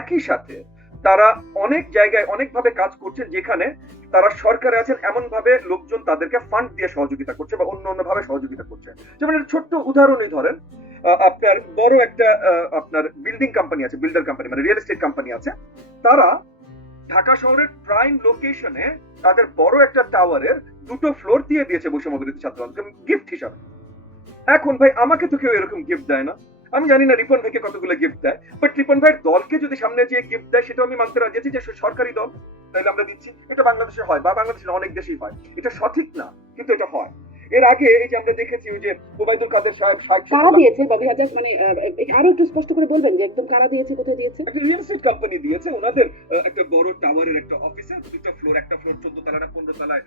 একই সাথে তারা অনেক জায়গায় অনেকভাবে কাজ করছেন যেখানে তারা সরকারে আছেন এমন ভাবে লোকজন তাদেরকে ফান্ড দিয়ে সহযোগিতা করছে বা অন্য অন্য ভাবে সহযোগিতা করছে। যেমন ছোট্ট উদাহরণই ধরেন আপনার বড় একটা আপনার বিল্ডিং কোম্পানি আছে বিল্ডার কোম্পানি মানে রিয়েল এস্টেট কোম্পানি আছে। তারা ঢাকা শহরের প্রাইম লোকেশনে তাদের বড় একটা টাওয়ারের দুটো ফ্লোর দিয়ে দিয়েছে বৈষম্য বিরোধী ছাত্র গিফট হিসাবে। এখন ভাই আমাকে তো কেউ এরকম গিফট দেয় না। আমি জানি না, রিপন ভাইকে কতগুলো গিফট দেয় বাট রিপন ভাইয়ের দলকে যদি সামনে যে গিফট দেয়, সেটাও আমি মানতে রাজি আছি যে সরকারি দল তাহলে আমরা দিচ্ছি। এটা বাংলাদেশে হয়, বা বাংলাদেশের অনেক দেশেই হয়। এটা সঠিক না, কিন্তু এটা হয়। এর আগে এই যে আমরা দেখেছি যে ওবায়দুল কাদের সাহেব কারা দিয়েছে? ববি হাজার মানে আরও একটু স্পষ্ট করে বলবেন যে একদম কারা দিয়েছে কোথায় দিয়েছে? একটা রিয়েল এস্টেট কোম্পানি দিয়েছে ওনাদের একটা বড় টাওয়ারের একটা অফিসে দুটো ফ্লোর একটা ফ্লোর চোদ্দ তলায় না পনেরো তলায়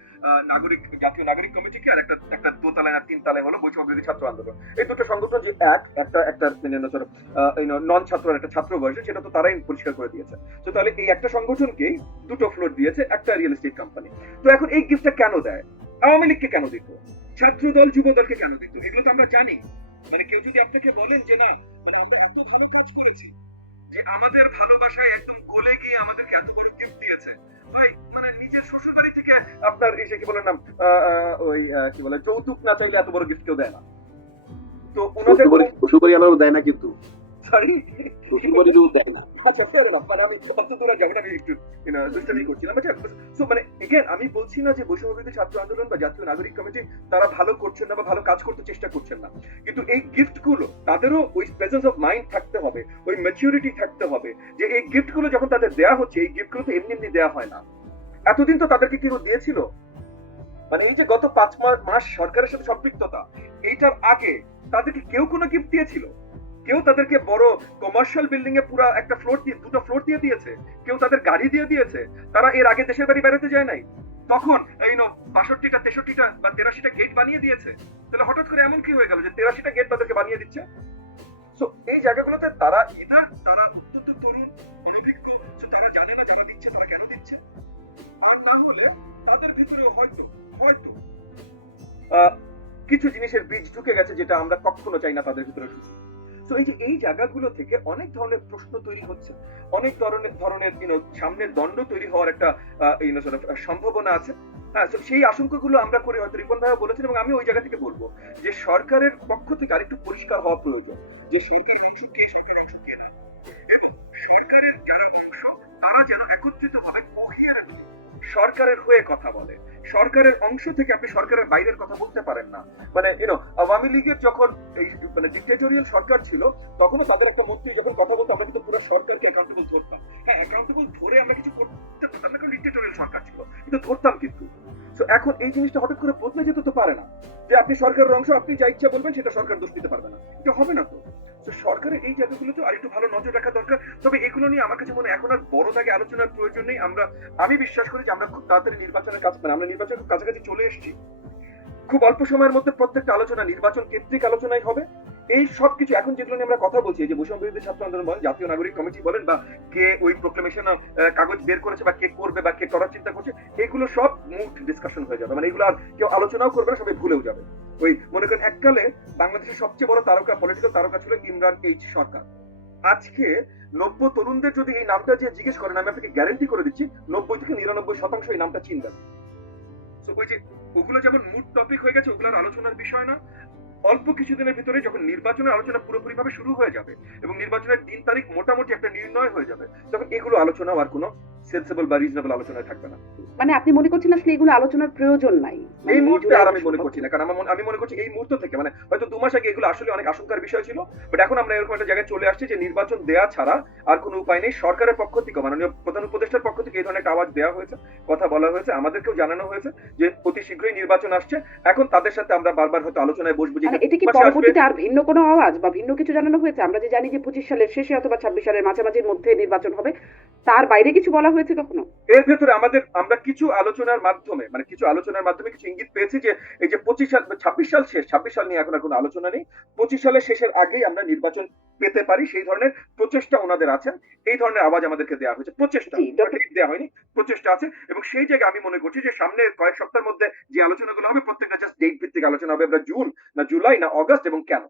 নাগরিক জাতীয় নাগরিক কমিটিকে আর একটা একটা দোতলায় না তিন তলায় হলো বৈষম্য বিরোধী ছাত্র আন্দোলন। এই দুটো সংগঠন যে এক একটা একটা নন ছাত্র একটা ছাত্র বয়সে সেটা তো তারাই পরিষ্কার করে দিয়েছে। তো তাহলে এই একটা সংগঠনকেই দুটো ফ্লোর দিয়েছে একটা রিয়েল এস্টেট কোম্পানি তো এখন এই গিফটটা কেন দেয়? আওয়ামী লীগকে কেন দিত ছাত্র দল যুব দলকে কেন দিত এগুলো তো আমরা জানি। মানে কেউ যদি আপনাকে বলেন যে, না মানে আমরা এত ভালো কাজ করেছি যে আমাদের ভালোবাসায় একদম গলে গিয়ে আমাদেরকে এত বড় গিফট দিয়েছে। ভাই মানে নিজের শ্বশুর বাড়ি থেকে আপনার যে কি বলে নাম? ওই কি বলে? যৌতুক না চাইলে এত বড় গিফট কেউ দেয় না। তো ওনাদের শ্বশুরবাড়ি শ্বশুরবাড়ি আনারও দেয় না কিন্তু। সরি শ্বশুরবাড়িও দেয় না। আচ্ছা fair enough, মানে আমি অত দূরে যাব না, একটু দুষ্টামি করছিলাম। আচ্ছা so মানে again আমি বলছি না যে বৈষম্যবিরোধী ছাত্র আন্দোলন বা জাতীয় নাগরিক কমিটি তারা ভালো করছেন না বা ভালো কাজ করতে চেষ্টা করছেন না। কিন্তু এই গিফটগুলো তাদেরও ওই প্রেজেন্স অফ মাইন্ড থাকতে হবে ওই ম্যাচিউরিটি থাকতে হবে যে এই গিফটগুলো যখন তাদের দেয়া হচ্ছে এই গিফটগুলো তো এমনি এমনি দেয়া হয় না। এতদিন তো তাদেরকে কেউ দিয়েছিল? মানে এই যে গত পাঁচ মাস সরকারের সাথে সম্পৃক্ততা এইটার আগে তাদেরকে কেউ কোনো গিফট দিয়েছিল? কেউ তাদেরকে বড় কমার্শিয়াল বিল্ডিং এ পুরো একটা ফ্লোর দিয়ে, দুটো ফ্লোর দিয়ে দিয়েছে, কেউ তাদের গাড়ি দিয়ে দিয়েছে, তারা এর আগে দেশের বাড়ি বেরোতে যায় নাই। তখন এই নো বাষট্টিটা, তেষট্টিটা বা তেরাশিটা গেট বানিয়ে দিয়েছে। তাহলে হঠাৎ করে এমন কি হয়ে গেল যে তেরাশিটা গেট তাদেরকে বানিয়ে দিচ্ছে? সো এই জায়গাগুলোতে তারা ইদার, তারা অত্যন্ত তরুণ তারা জানে না যারা দিচ্ছে, তারা কেন দিচ্ছে? আর না হলে তাদের ভিতরেও হয়তো হয়তো কিছু জিনিসের বীজ ঢুকে গেছে যেটা আমরা কখনো চাই না তাদের ভিতরে ঢুকুক তো এই যে, এই জায়গাগুলো থেকে অনেক ধরনের প্রশ্ন তৈরি হচ্ছে। অনেক ধরনের ধরনের সামনের দণ্ড তৈরি হওয়ার একটা সম্ভাবনা আছে। হ্যাঁ সেই আশঙ্কাগুলো আমরা করে হয়তো রিপন ভাইও বলেছেন এবং আমি ওই জায়গা থেকে বলব যে, সরকারের পক্ষ থেকে আরেকটু পরিষ্কার হওয়া প্রয়োজন যে সরকারের অংশ কে সরকারের অংশ কে না এবং সরকারের যারা অংশ, তারা যেন একত্রিত ভাবে সরকারের হয়ে কথা বলে। সরকারের অংশ থেকে আপনি সরকারের বাইরের কথা বলতে পারেন না। মানে ইউনো আওয়ামী লীগের যখন এই মানে ডিক্টেটোরিয়াল সরকার ছিল, তখনও তাদের একটা মন্ত্রী যখন কথা বলতো, আমরা কিন্তু পুরো সরকারকে অ্যাকাউন্টেবল ধরতাম। হ্যাঁ অ্যাকাউন্টেবল ধরে আমরা কিছু করতে পারতাম না কারণ ডিক্টেটোরিয়াল সরকার ছিল, কিন্তু ধরতাম কিন্তু। তো এখন এই জিনিসটা হঠাৎ করে বদলে যেতে তো পারে না, যে আপনি সরকারের অংশ, আপনি যা ইচ্ছা বলবেন, সেটা সরকার দোষ দিতে পারবে না। এটা হবে না তো। তো সরকারের এই জায়গাগুলোতে আরেকটু ভালো নজর রাখা দরকার। তবে এগুলো নিয়ে আমার কাছে মনে এখন আর বড় দাগে আলোচনার প্রয়োজন নেই। আমরা, আমি বিশ্বাস করি যে আমরা খুব তাড়াতাড়ি নির্বাচনের কাজ মানে আমরা নির্বাচনের খুব কাছাকাছি চলে এসেছি। খুব অল্প সময়ের মধ্যে প্রত্যেকটা আলোচনা, নির্বাচন কেন্দ্রিক আলোচনাই হবে। এই সব কিছু এখন যেগুলো নিয়ে আমরা কথা বলছি যে বৈষম্য বিরোধী ছাত্র আন্দোলন বলেন, জাতীয় নাগরিক কমিটি বলেন, বা কে ওই প্রোক্লেমেশন কাগজ বের করেছে, বা কে করবে, বা কে করার চিন্তা করছে, এগুলো সব মুখ ডিসকাশন হয়ে যাবে। মানে এগুলো আর কেউ আলোচনাও করবে না, সবাই ভুলেও যাবে। ওই মনে করেন এককালে বাংলাদেশের সবচেয়ে বড় তারকা পলিটিক্যাল তারকা ছিল ইমরান এইচ সরকার। আজকে নব্য তরুণদের যদি এই নামটা যে জিজ্ঞেস করেন, আমি আপনাকে গ্যারেন্টি করে দিচ্ছি, নব্বই থেকে নিরানব্বই শতাংশ এই নামটা চিনবেন। ওই যে ওগুলো যেমন মুড টপিক হয়ে গেছে, ওগুলোর আলোচনার বিষয় না, অল্প কিছুদিনের ভিতরে যখন নির্বাচনের আলোচনা পুরোপুরি ভাবে শুরু হয়ে যাবে এবং নির্বাচনের দিন তারিখ মোটামুটি একটা নির্ণয় হয়ে যাবে, তখন এগুলো আলোচনা আর কোনো সেন্সেবল বা রিজনেবল আলোচনায় থাকবে না। মানে আপনি মনে করছেন আসলে এগুলো আলোচনার প্রয়োজন নাই? মানে এই মুহূর্তে আর আমি মনে করছি না কারণ আমার আমি মনে করছি এই মুহূর্ত থেকে মানে হয়তো দু মাস আগে এগুলো আসলে অনেক আশঙ্কার বিষয় ছিল বাট এখন আমরা এরকম একটা জায়গায় চলে আসছি যে নির্বাচন দেয়া ছাড়া আর কোনো উপায় নেই। সরকারের পক্ষ থেকে মাননীয় প্রধান উপদেষ্টার পক্ষ থেকে এই ধরনের একটা আওয়াজ দেওয়া হয়েছে কথা বলা হয়েছে আমাদেরকেও জানানো হয়েছে যে অতি শীঘ্রই নির্বাচন আসছে। এখন তাদের সাথে আমরা বারবার হয়তো আলোচনায় বসবো যে মানে এটা কি পরবর্তীতে আর ভিন্ন কোনো আওয়াজ বা ভিন্ন কিছু জানানো হয়েছে? আমরা যে জানি যে পঁচিশ সালের শেষে অথবা ছাব্বিশ সালের মাঝামাঝির মধ্যে নির্বাচন হবে তার বাইরে কিছু বলা হয়েছে কখনো? এর ভেতরে আমাদের আমরা কিছু আলোচনার মাধ্যমে মানে কিছু আলোচনার মাধ্যমে কিছু ইঙ্গিত পেয়েছি যে এই যে পঁচিশ সাল ছাব্বিশ সাল শেষ ছাব্বিশ সাল নিয়ে এখন আর কোনো আলোচনা নেই। পঁচিশ সালের শেষের আগেই আমরা নির্বাচন পেতে পারি সেই ধরনের প্রচেষ্টা ওনাদের আছেন এই ধরনের আওয়াজ আমাদেরকে দেওয়া হয়েছে প্রচেষ্টা দেওয়া হয়নি প্রচেষ্টা আছে। এবং সেই জায়গায় আমি মনে করছি যে সামনে কয়েক সপ্তাহের মধ্যে যে আলোচনাগুলো হবে প্রত্যেকটা জাস্ট ডেট ভিত্তিক আলোচনা হবে আমরা জুন না জুলাই না অগস্ট এবং কেন?